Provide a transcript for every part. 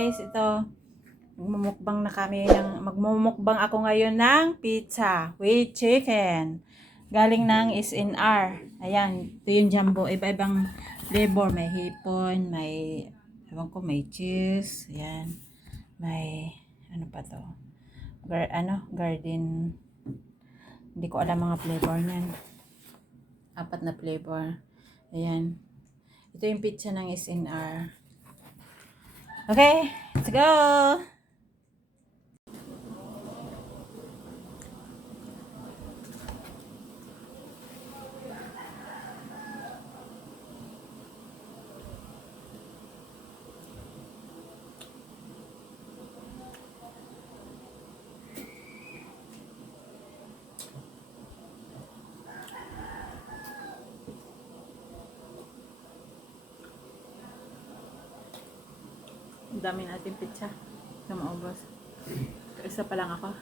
guys, ito magmumukbang na kami magmumukbang ako ngayon ng pizza with chicken. Galing ng SNR. Ayan, ito yung jumbo, iba-ibang flavor, may hipon, may may cheese, ayan. May ano pa to? Garden. Hindi ko alam mga flavor niyan. 4 na flavor. Ayan. Ito yung pizza ng SNR. Okay, let's go! Ang dami natin pizza na maubos. Isa pa lang ako.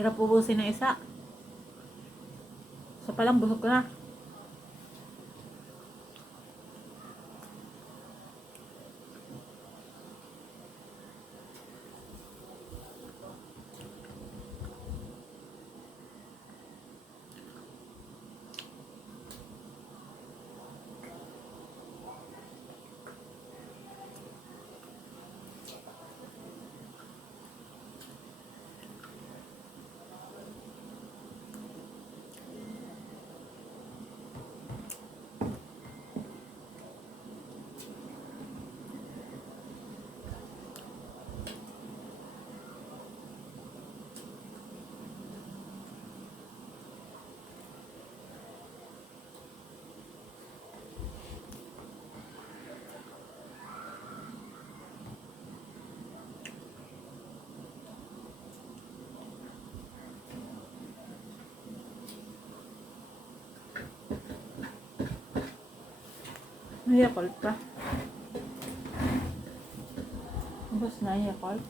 Hirap ubusin ng isa. Isa pa lang busog na. May Yakult pa. Ubus na yung Yakult.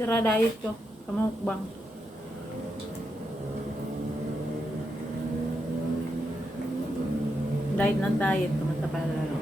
Sira diet ko. Kamukbang. Diet ng diet. Tumataba lalo.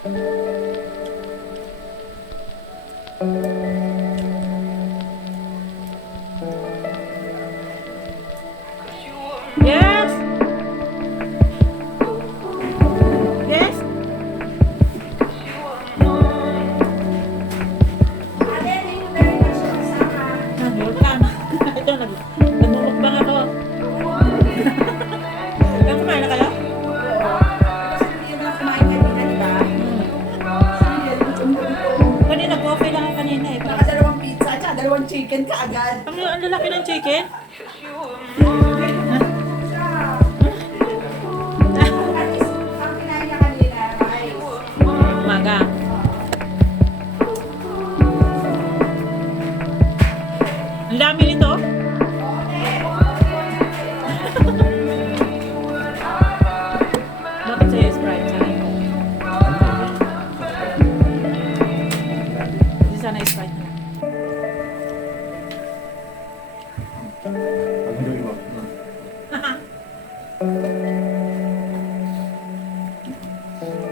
Yes! Yes! Welcome. Ito, nagmumukbang ako. Kumain na kayo? Kanina, coffee lang ako kanina eh. Nakadalawang pizza at dalawang chicken kaagad. Ang lalaki ng chicken? At least, ang kinain niya kanina, rice. Umaga. Ang dami nito. Bakit sa'yo Sprite? Sa akin ko. Hindi sana Sprite na. Paghaluin mo.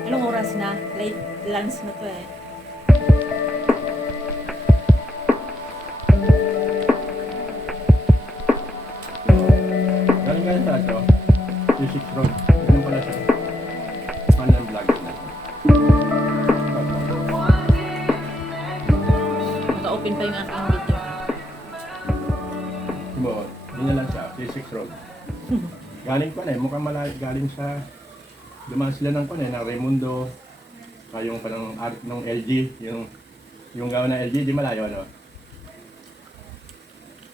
Anong oras na? Late lunch na to eh. Galing ka sa ito. Music Road. Ganun pala siya. Fan ng vlog na. Naka-open pa yung aking video. Diba, yun na lang siya. Music Road. Galing pa na eh. Mukhang malayo. Galing sa... Dumaan sila ng pan eh. Ng Raimundo. Yung pa ng art ng LG. Yung gawa ng LG. Di malayo ano.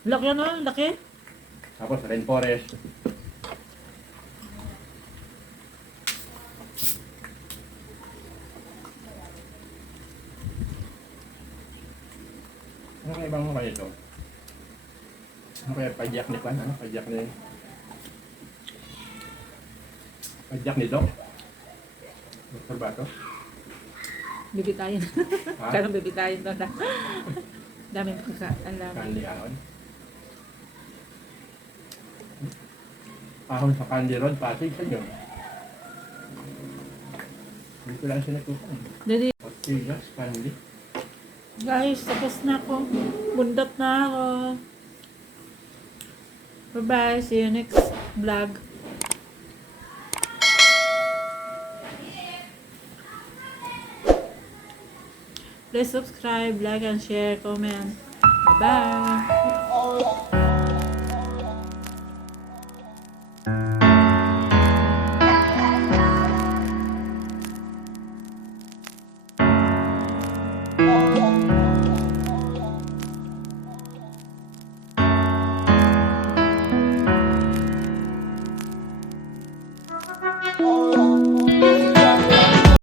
Laki ano? Laki? Tapos Rainforest. Ano kaya ibang kaya ito? Ano kaya pajak ni Pan? Ano pajak ni... Pajak ni Doc? Doktor ba ito? Bibitayin. Ha? Karang bibitayin to na. Daming kakaalaman. Candy ahon? Ahon sa Candy Road, Pasig sa inyo. Dito lang siya nagkukan. Dali. Ortigas, Candy. Guys, tapos na ako. Bundat na ako. Bye-bye. See you next vlog. Please subscribe, like, and share, comment. Bye-bye.